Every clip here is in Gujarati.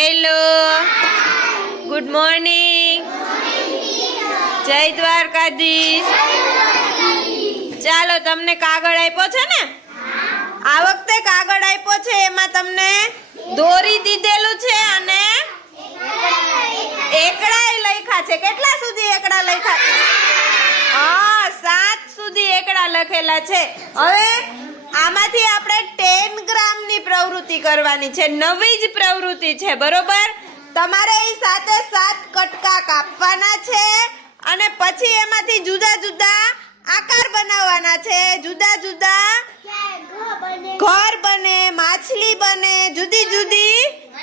હેલો, ગુડ મોર્નિંગ, જય દ્વારકાધીશ. ચાલો, તમને કાગળ આપ્યો છે ને? આ વખતે કાગળ આપ્યો છે, એમાં તમને દોરી દીધેલું છે અને એકડા લખ્યા છે. કેટલા સુધી એકડા લખ્યા? હા, 7 સુધી એકડા લખેલા છે. હવે આમાંથી આપણે 10 ગ્રામની પ્રવૃત્તિ કરવાની છે. નવી જ પ્રવૃત્તિ છે, બરોબર? તમારે એ 7 કટકા કાપવાના છે અને પછી એમાંથી જુદા જુદા આકાર બનાવવાના છે. જુદા જુદા ઘર બને, માછલી બને, જુદી જુદી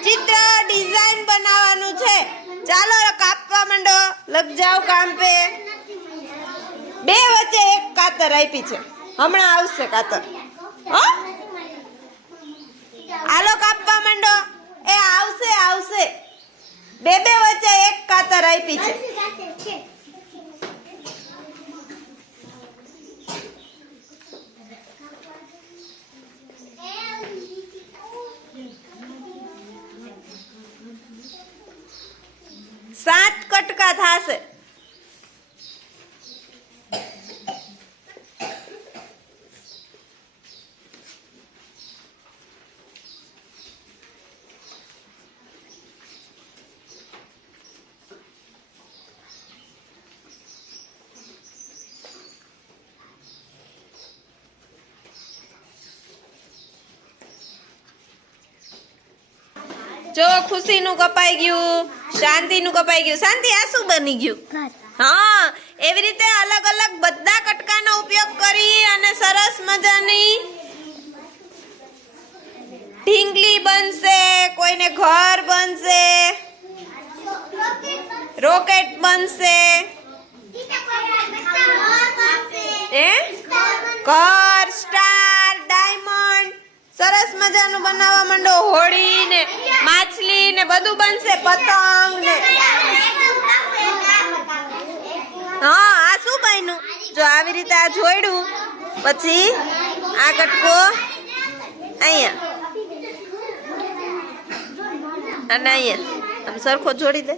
ચિત્ર ડિઝાઇન બનાવવાનું છે. ચાલો કાપવા માંડો, લગ જાઓ કામ પે. 2 વચ્ચે એક કાતર આપી છે, હમણાં આવશે કાતર. આલો કાપવા માંડો. એ આવશે આવશે. 2 વચ્ચે એક કાતર આપી છે. સાત કટકા થાશે. જો ખુશીનું કપાઈ ગયું, શાંતિનું કપાઈ ગયું. શાંતિ, આ શું બની ગયું? હા, એવી રીતે અલગ અલગ બધા કટકાનો ઉપયોગ કરી અને સરસ મજાની ઢીંગલી બનશે, કોઈને ઘર બનશે, રોકેટ બનશે, ઘર, સ્ટાર, ડાયમંડ, સરસ મજાનું બનાવવા માંડો. હોળી ને માછલી ને બધું બનશે, પતંગ ને. હા, આ શું બન્યું? જો આવી રીતે આ જોડ્યું, પછી આ કટકો અહીંયા અને અહીંયા આમ સરખો જોડી દે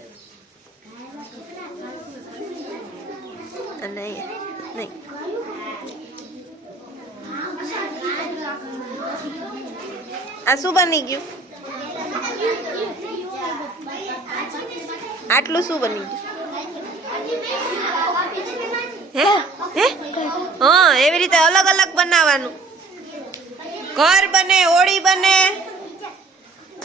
અને અહીંયા નહીં. આ શું બની ગયું? આટલું શું બની ગયું? હે હે હા, એવી રીતે અલગ અલગ બનાવવાનું. ઘર બને, હોળી બને.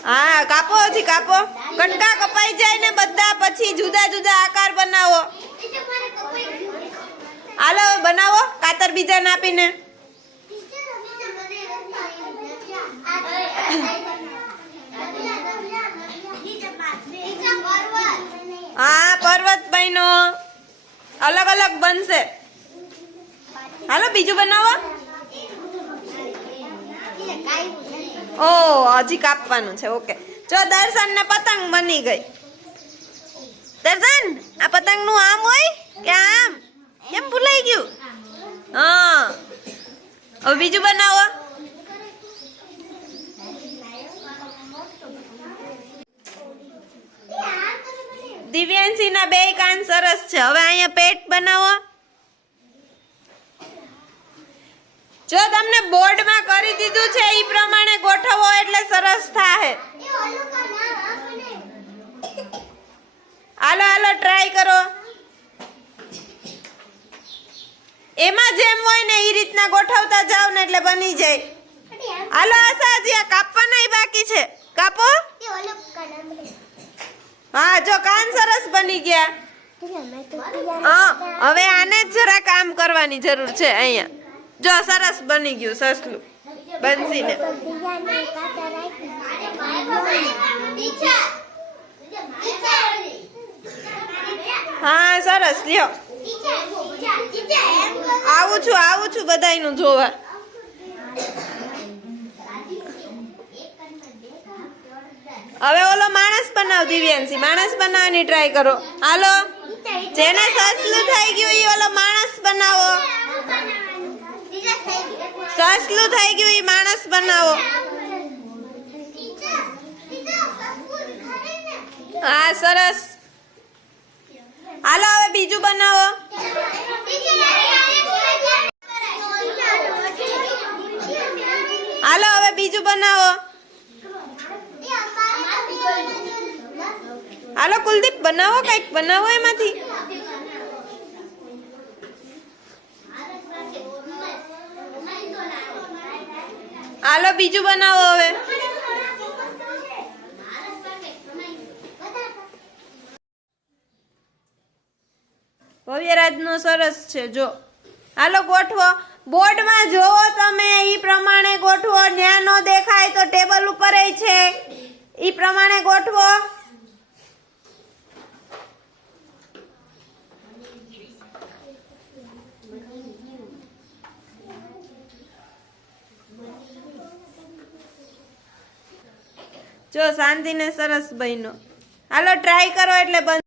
હા, કાપો, હજી કાપો. કટકા કપાઈ જાય ને બધા, પછી જુદા જુદા આકાર બનાવો. હાલો બનાવો, કાતર બીજા નાપીને. હા, પર્વત બનો, અલગ અલગ બનશે. હાલો બીજું બનાવો. ઓ, હજી કાપવાનું છે. ઓકે, જો દર્શન ને પતંગ બની ગઈ. દર્શન, આ પતંગ નું આમ હોય કે આમ? કેમ ભૂલાઈ ગયું? હા, હવે બીજું બનાવો. દિવ્યાંશી ના 2 કાન સરસ છે. હવે અહીંયા પેટ બનાવો. જો તમને બોર્ડમાં કરી દીધું છે એ પ્રમાણે ગોઠવો એટલે સરસ થાય. હાલો હાલો ટ્રાય કરો. એમાં જેમ હોય ને એ રીતના ગોઠવતા જાવ ને એટલે બની જાય. હાલો આશા, હજી આ કાપવાના બાકી છે. કાપો. હા, જો કાન સરસ બની ગયા. હા, હવે આને જ જરા કામ કરવાની જરૂર છે. અહીંયા જો સરસ બની ગયું સસલું બંસીને. હા, સરસ. લ્યો, આવું છું બધાયનું જોવા. હવે ઓલો માણસ બનાવ. દિવ્યાંશી, માણસ બનાવવાની ટ્રાય કરો. હાલો, જેને સસલું થઈ ગયું એ ઓલો માણસ બનાવો. સસલું થઈ ગયું એ માણસ બનાવો. હા સરસ. હાલો હવે બીજું બનાવો. હાલો હવે બીજું બનાવો. હાલો કુલદીપ બનાવો, કઈક બનાવો એમાંથી. હાલો બીજું બનાવો હવે. ભવ્યરાજ નો સરસ છે જો. હાલો ગોઠવો. બોર્ડમાં જોવો તમે, ઈ પ્રમાણે ગોઠવો. ન્યા નો દેખાય તો ટેબલ ઉપર છે, ઈ પ્રમાણે ગોઠવો. જો શાંતિને સરસ બન્યો. હાલો ટ્રાય કરો એટલે